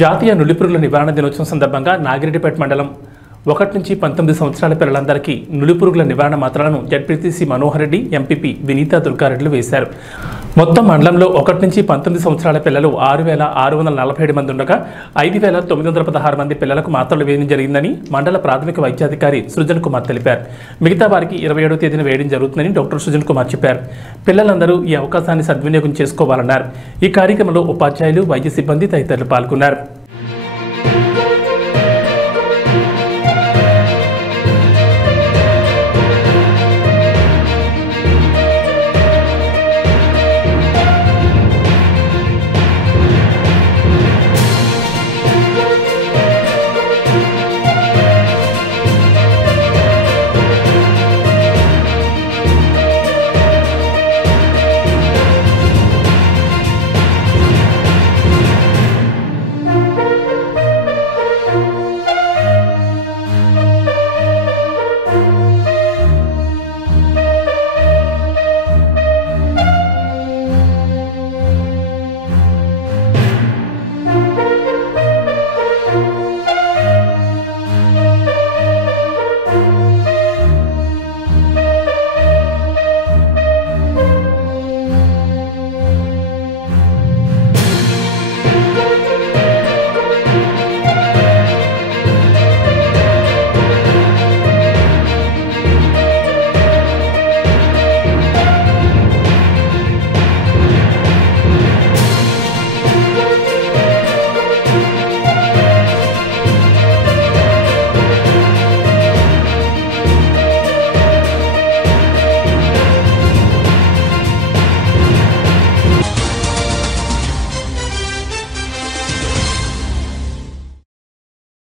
జాతీయ నులిపురుగుల నివారణ దినోత్సవం సందర్భంగా నాగిరెడ్డిపేట మండలం 1 నుంచి 19 సంవత్సరాల పిల్లలందరికీ నులిపురుగుల నివారణ మాత్రలను జడ్పీటీసీ మనోహర్ రెడ్డి, ఎంపీపీ వినీతా దుర్గారెడ్డిలు వేశారు. మొత్తం మండలంలో 1 నుంచి 19 సంవత్సరాల పిల్లలు 6,647 మంది ఉండగా 5,916 మంది పిల్లలకు మాత్రలు వేయడం జరిగిందని మండల ప్రాథమిక వైద్యాధికారి సృజన్ కుమార్ తెలిపారు. మిగతా వారికి 27వ తేదీన వేయడం జరుగుతుందని డాక్టర్ సృజన్ కుమార్ చెప్పారు. పిల్లలందరూ ఈ అవకాశాన్ని సద్వినియోగం చేసుకోవాలన్నారు. ఈ కార్యక్రమంలో ఉపాధ్యాయులు, వైద్య సిబ్బంది తదితరులు పాల్గొన్నారు.